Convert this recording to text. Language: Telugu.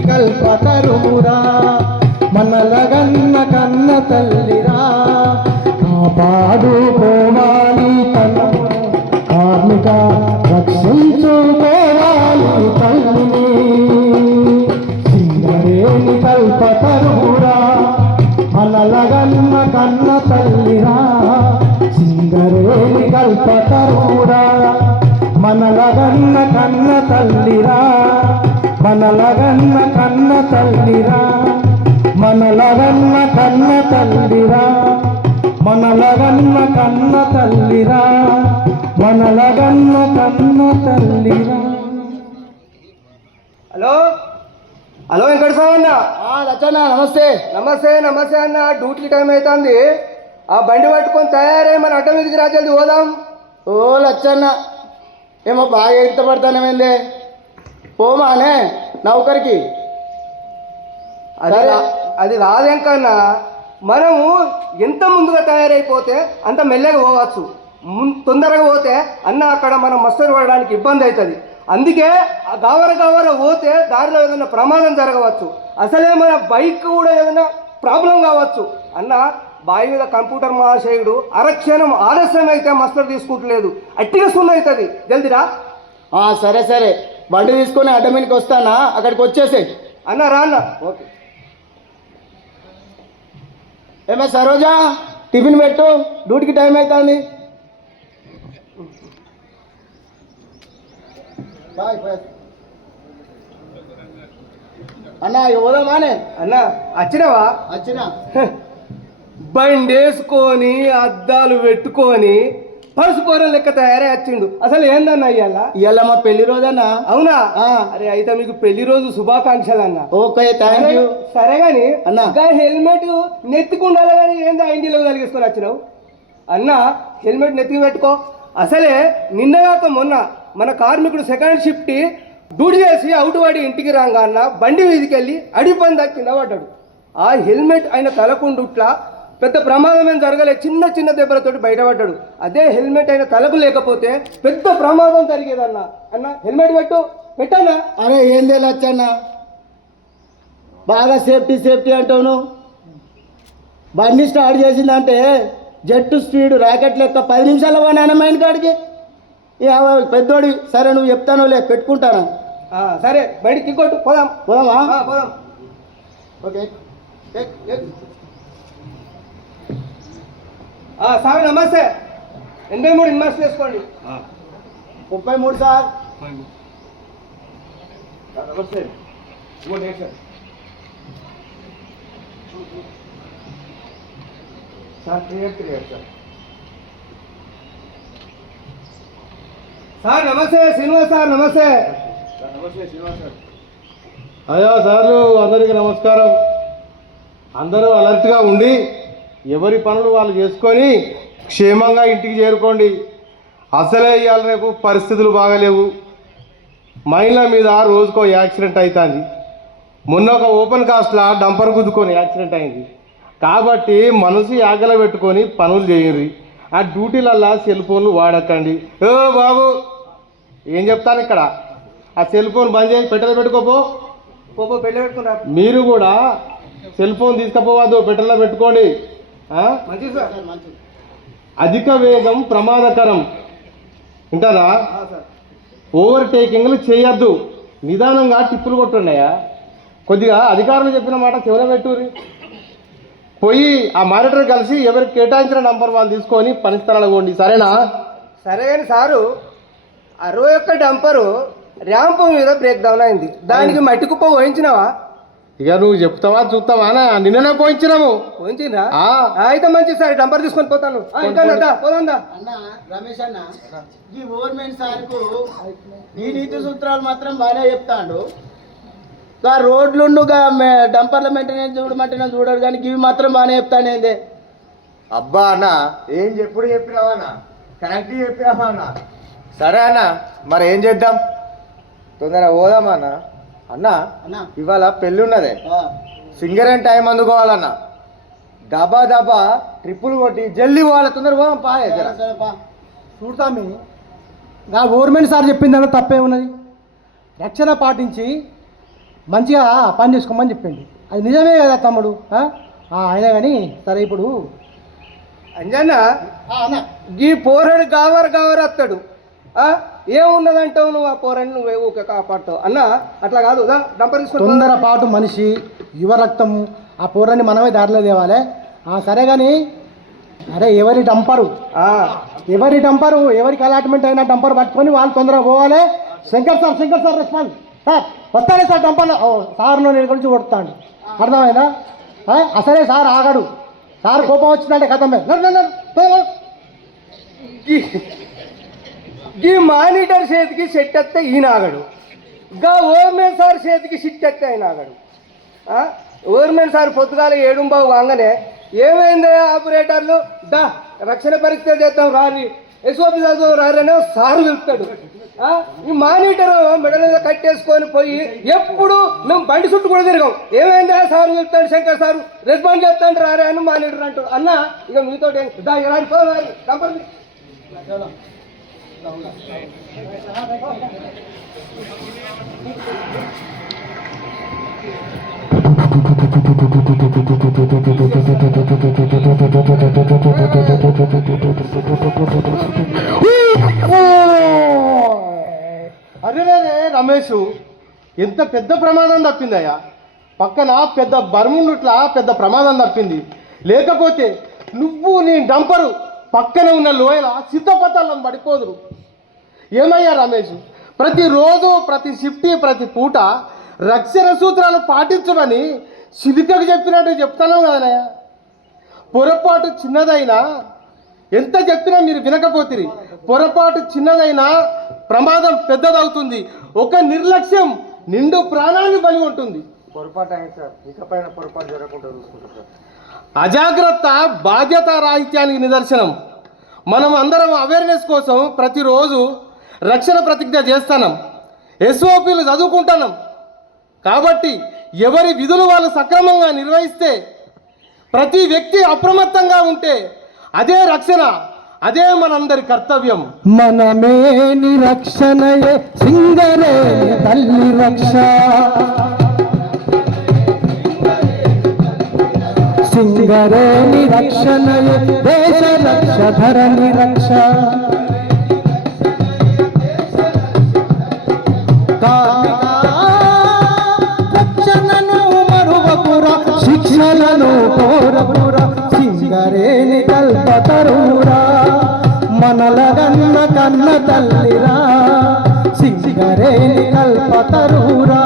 కల్పతరుమురా మనలగన్న కన్న తల్లిరా. కాపాడు పోవాలి తను కార్మిక రక్షించుకోవాలి తల్లిని. సింగరేణి కల్పతరుమురా మనలగన్న కన్న తల్లిరా. సింగరేణి కల్పతరుమురా మనలగన్న కన్న తల్లిరా. మనలగన్న కన్న తల్లిరా మనలగన్న కన్న తల్లిరా మనలగన్న కన్న తల్లిరా మనలగన్న కన్న తల్లిరా. హలో? హలో వెంకట స్వామి అన్న లచ్చన్న నమస్తే. నమస్తే నమస్తే అన్న. డ్యూటీ టైం అవుతుంది ఆ బండి పట్టుకొని తయారై మన అడ్డ మీదకి రాజల్ది పోదాం. ఓ లచ్చన్న ఏమో బాగా ఇష్టపడతానేమైంది పోమానే నౌకరికి. అది అది రాదేంకన్నా మనము ఎంత ముందుగా తయారైపోతే అంత మెల్లగా పోవచ్చు. ముం- తొందరగా పోతే అన్న అక్కడ మనం మస్తరు పడడానికి ఇబ్బంది అవుతుంది అందుకే ఆ గవర గవర పోతే దారిలో ఏదైనా ప్రమాదం జరగవచ్చు. అసలే మన బైక్ కూడా ఏదైనా ప్రాబ్లం కావచ్చు. అన్న బావి మీద కంప్యూటర్ మహాశయుడు అరక్షణం ఆలస్యం అయితే మస్తరు తీసుకుంటలేదు. అట్టిగా సున్న అవుతుంది జల్దిరా సరే సరే. బండి తీసుకొని అడ్డమీనికి వస్తానా? అక్కడికి వచ్చేసే అన్న రా అన్న. ఓకే. ఏమే సరోజా టిఫిన్ పెట్టు. డ్యూటీకి టైం అవుతుంది అన్న పోదామానే అన్న వచ్చినావా? వచ్చినా. బండి వేసుకొని అద్దాలు పెట్టుకొని పరుసుపోరం లెక్క తయారై వచ్చిండు అసలు ఏందన్న ఇయ్యాల? ఇవాళ మా పెళ్ళి రోజన్నా? అవునా. అరే అయితే మీకు పెళ్ళి రోజు శుభాకాంక్షలు అన్న ఓకే థ్యాంక్ యూ సరే గాని అన్న. హెల్మెట్ నెత్తికుండాలి కానీ ఏందో ఇంటిలో కలిగేసుకొని వచ్చినావు? అన్న హెల్మెట్ నెత్తికి పెట్టుకో. అసలే నిన్నగాక మొన్న మన కార్మికుడు సెకండ్ షిఫ్ట్ డ్యూటీ చేసి అవుట్ వాడి ఇంటికి రాగా అన్న బండి మీదకి వెళ్ళి అడిపని దక్కింద పడ్డాడు ఆ హెల్మెట్ ఆయన తలకుండుట్లా పెద్ద ప్రమాదం ఏం జరగలే. చిన్న చిన్న దెబ్బలతోటి బయటపడ్డాడు. అదే హెల్మెట్ అయిన తలకు లేకపోతే పెద్ద ప్రమాదం జరిగేదన్న. అన్న హెల్మెట్ పెట్టు. పెట్టన్నా అరే ఏం తెలియచ్చన్న బాగా సేఫ్టీ సేఫ్టీ అంటావు బండి స్టార్ట్ చేసిందంటే జట్టు స్పీడ్ ర్యాకెట్ లెక్క పది నిమిషాలు పోయినా మైండ్ కాడికి? పెద్దోడి సరే నువ్వు చెప్తాను లే పెట్టుకుంటాను? సరే బయటికి ఇంకోటి పోదాం. పోదామా? పోదాం. ఓకే. సార్ నమస్తే. ఎనభై మూడు ఇన్వెస్ట్ చేసుకోండి. ముప్పై మూడు సార్. నమస్తే. Sir sir clear clear sir. Sir నమస్తే. శ్రీనివాస్ సార్ నమస్తే. నమస్తే శ్రీనివాస్ సార్. అయ్యా సార్లు అందరికీ నమస్కారం. అందరూ అలర్ట్గా ఉండి ఎవరి పనులు వాళ్ళు చేసుకొని క్షేమంగా ఇంటికి చేరుకోండి. అసలే ఇవాళ రేపు పరిస్థితులు బాగలేవు. మైళ్ళ మీద రోజుకో యాక్సిడెంట్ అవుతుంది మొన్న ఒక ఓపెన్ కాస్ట్లో డంపర్ గుద్దుకొని యాక్సిడెంట్ అయింది. కాబట్టి మనసు యాగల పెట్టుకొని పనులు చేయండి. ఆ డ్యూటీలల్లా సెల్ ఫోన్లు వాడకండి. ఓ బాబు ఏం చెప్తాను ఇక్కడ? ఆ సెల్ ఫోన్ బంద్ చేసి పెట్టలు పెట్టుకోపో పోపో పెట్టుకున్నారు మీరు కూడా సెల్ ఫోన్ తీసుకపోవద్దు పెట్టెలో పెట్టుకోండి. అధిక వేగం ప్రమాదకరం. వింటారా ఆ, సార్. ఓవర్ టేకింగ్లు చేయొద్దు. నిదానంగా టిప్పులు కొట్టున్నాయా కొద్దిగా అధికారులు చెప్పిన మాట చివర పెట్టుర్రి. పోయి ఆ మానిటర్ కలిసి ఎవరికి కేటాయించిన నంబర్ వాళ్ళు తీసుకొని పని స్థలాలకు పోండి సరేనా? సరే కానీ సారు అరవై ఒక్క డంపరు ర్యాంపు మీద బ్రేక్ డౌన్ అయింది. దానికి మట్టి కుప్ప పోయించినావా ఇక నువ్వు చెప్తావా చూస్తావా అన్న? నిన్ననే పోయించినాము. పోయించిందా అయితే మంచిది సార్ డంపర్ తీసుకొని పోతాను. రమేష్ అన్న ఈ గవర్నమెంట్ సార్కు ఈ నీతి సూత్రాలు మాత్రం బాగానే చెప్తాడు. గా రోడ్లుండు డంపర్ల మెయింటెనెన్స్ చూడమంటే చూడడు కానీ ఇవి మాత్రం బాగానే చెప్తానేందే అబ్బా అన్న ఏం చెప్పుడు చెప్పినావా అన్న? కరెక్ట్ చెప్పినావా అన్న. సరే అన్న మరి ఏం చేద్దాం? తొందర పోదామా అన్న? అన్న అన్న. ఇవాళ పెళ్ళి ఉన్నదే సింగర్ అండ్ టైం అందుకోవాలన్న. దబా దబా ట్రిప్పులు కొట్టి జల్దీ పోవాలి తొందర పోదాం పా. చూడతామి నా గవర్నమెంట్ సార్ చెప్పింది దాంట్లో తప్పే ఉన్నది. రక్షణ పాటించి మంచిగా పని చేసుకోమని చెప్పిండు అది నిజమే కదా తమ్ముడు అయినా కానీ సరే ఇప్పుడు అంజన్న ఈ పోరడు గావర్ గావర్ వస్తాడు? ఏమున్నదంటావు నువ్వు? ఆ పోరని నువ్వు ఊకే కాపాడుతావు. అన్న అట్లా కాదు. డంపర్ పోదాం. తొందరపాటు మనిషి యువ రక్తము ఆ పూర్ణని మనమే దారిలో తేవాలి. ఆ, సరే కానీ అరే ఎవరి డంపరు? ఎవరి డంపరు? ఎవరికి అలాట్మెంట్ అయినా డంపర్ పట్టుకొని వాళ్ళు తొందరగా పోవాలి. Shankar sir Shankar sir response sir వస్తానే సార్ డంపర్ సార్లో నేను గురించి కొడతాడు. అర్థమైందా? ఆ, అసలే సార్ ఆగడు. సార్ కోపం వచ్చిందంటే కథమే. ఈ- మానిటర్ చేతికి సెట్ ఎత్తే ఈయన ఆగడు గా ఓర్మెన్ సార్ చేతికి సిట్ ఎత్తే ఆయన ఆగడు ఓర్మెన్ సార్ పొద్దుగాల ఏడుంబావు కాగానే ఏమైంది ఆపరేటర్లు? దా రక్షణ పరీక్ష చేద్దాం రారి. ఎస్ఓపి చదువు రారనే సార్ వెళ్తాడు ఈ మానిటర్ మెడల మీద కట్టేసుకొని పోయి ఎప్పుడు మేము బండి చుట్టూ కూడా తిరగాం. ఏమైందా సార్? చెప్తాడు శంకర్ సార్. రెస్పాండ్ చేస్తాడు రారే అని మానిటర్ అంటాడు అన్న ఇక మీతో దా ఇక రారి, పో, రమేష్ ఎంత పెద్ద ప్రమాదం తప్పిందయ్యా. పక్కన పెద్ద బర్ముండుట్లా పెద్ద ప్రమాదం తప్పింది. లేకపోతే నువ్వు నీ డంపరు పక్కన ఉన్న లోయల సిద్ధపతాలను పడిపోదురు. ఏమయ్యా రమేష్? ప్రతిరోజు ప్రతి షిఫ్ట్ ప్రతి పూట రక్షణ సూత్రాలు పాటించమని సిలికకు చెప్పినట్టు చెప్తాను కదనయ్య పొరపాటు చిన్నదైనా ఎంత చెప్పినా మీరు వినకపోతిరి. పొరపాటు చిన్నదైనా ప్రమాదం పెద్దదవుతుంది. ఒక నిర్లక్ష్యం నిండు ప్రాణాన్ని బలి ఉంటుంది. పొరపాటు సార్. ఇకపైన పొరపాటు జరగకుండా సార్. అజాగ్రత్త బాధ్యత రాహిత్యానికి నిదర్శనం. మనం అందరం అవేర్నెస్ కోసం ప్రతిరోజు రక్షణ ప్రతిజ్ఞ చేస్తున్నాం ఎస్ఓపీలు చదువుకుంటున్నాం కాబట్టి ఎవరి విధులు వాళ్ళు సక్రమంగా నిర్వహిస్తే ప్రతి వ్యక్తి అప్రమత్తంగా ఉంటే అదే రక్షణ అదే మనందరి కర్తవ్యం. మనమే నిరక్షణయే సింగరే తల్లి రక్ష. సింగరే నిరక్షణయే దేశ రక్ష ధరణి రక్ష. రక్షణను మరువపుర శిక్షణను కోరపుర సింగరేని కల్పతరురా మనలగన్న కన్న తల్లిరా సింగరేని కల్పతరురా